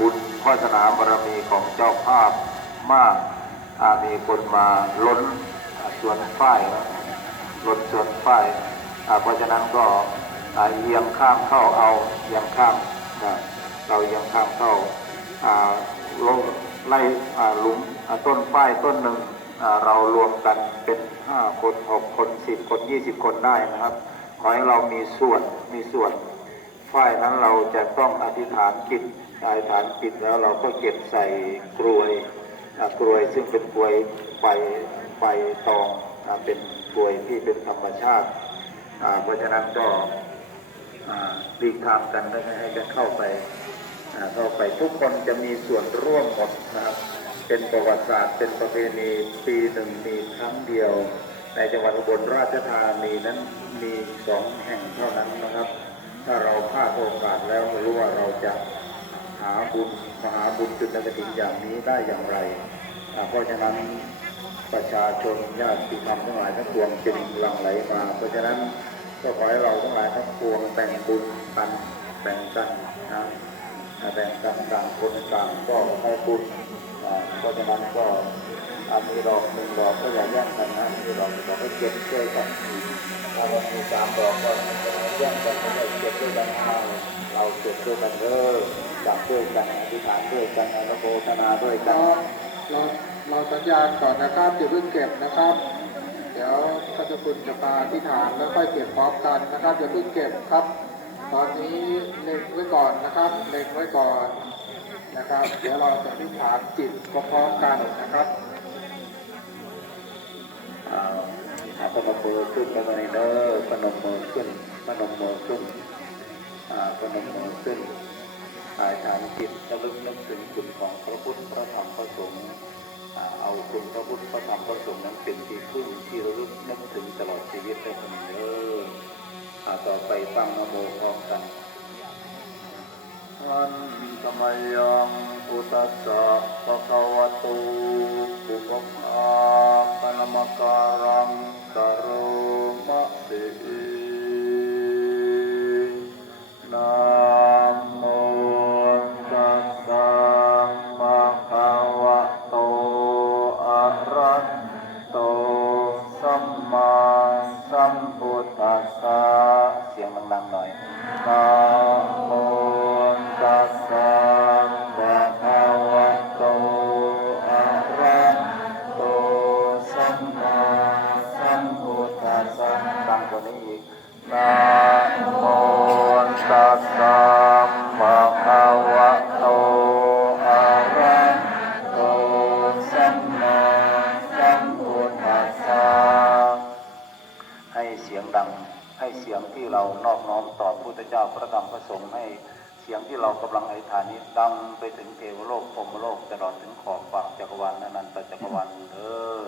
บุญวาสนาบารมีของเจ้าภาพมากอามีคนมาล้นอ่วนฝ้ายล้นส่วนฝ้ายอาเพราะฉะนั้นก็เอียงข้ามเข้าเอาเอียงข้ามเราเอียงข้ามเข้าลงไล่หลุมต้นฝ้ายต้นหนึ่งเรารวมกันเป็นห้าคนหกคนสิบคนยี่สิบคนได้นะครับขอให้เรามีส่วนมีส่วนฝ่ายนั้นเราจะต้องอธิษฐานจิจ ตอธิษฐานจิตแล้วเราก็เก็บใส่กรวยกรวยซึ่งเป็นกรวยไฟไฟตองเป็นกรวยที่เป็นธรรมชาติเพราะฉะนั้นก็อ่าหลีทางกันไม่ให้กันเข้าไปเข้าไปทุกคนจะมีส่วนร่วมหมดนะครับ เป็นประวัติศาสตร์เป็นประเพณีปีหนึ่งมีครั้งเดียว ในจังหวัดอุบลราชธานีนั้นมีสองแห่งเท่านั้นนะครับ ถ้าเราพลาดโอกาสแล้วไม่รู้ว่าเราจะ หาบุญมหาบุญจุดกระถิ่นอย่างนี้ได้อย่างไร เพราะฉะนั้นประชาชนญาติธรรมทั้งหลายทั้งปวงจึงหลั่งไหลมา เพราะฉะนั้นก็ขอให้เราทั้งหลายทั้งปวงแต่งบุญกันแต่งกันนะแบ่งกันต่างคนต่างก็ให้บุญเพราะฉะนั้นก็ อามีดอกหนึ่งดอกก็อย่าแย่งกันนะมีดอกหนึ่งดอกก็เก็บช่วยกันถ้าเรามีสามดอกก็แย่งกันไม่ได้เก็บด้วยกันเอาเราเก็บด้วยกันเด้อจับด้วยกันอธิษฐานด้วยกันอนุโมทนาด้วยกันเราเราสัญญาณก่อนนะครับอย่าเพิ่งเก็บนะครับ เดี๋ยวพระเจ้าคุณจะมาที่ฐานแล้วค่อยเก็บพร้อมกันนะครับอย่าเพิ่งเก็บครับตอนนี้เล็งไว้ก่อนนะครับเล็งไว้ก่อนนะครับ เดี๋ยวเราจะอธิษฐานจิตพร้อมกันนะครับ เอาพนมมือขึ้นแล้วก็ในเด้อพนมมือขึ้นพนมมือขึ้นอ่าพนมมือขึ้นอธิษฐานจิตระลึกนึกถึงคุณของพระพุทธพระธรรมพระสงฆ์เอาคุณพระพุทธพระธรรมพระสงฆ์นั้นเป็นที่พึ่งที่ระลึกนึกถึงตลอดชีวิตได้คนเด้อต่อไปฟังนโมพร้อมกันอันธรรมยังพุทธัสสะภะคะวะโต สัมพุทธัสสะเสียงดังๆหน่อยนะ เสียงดัง ให้เสียงที่เรานอบน้อมต่อพระพุทธเจ้าพระธรรมพระสงฆ์ให้เสียงที่เรากำลังอธิษฐานนี้ดังไปถึงเทวโลกพรมโลกตลอดถึงขอบฟากจักรวาลนันตจักรวาลเออ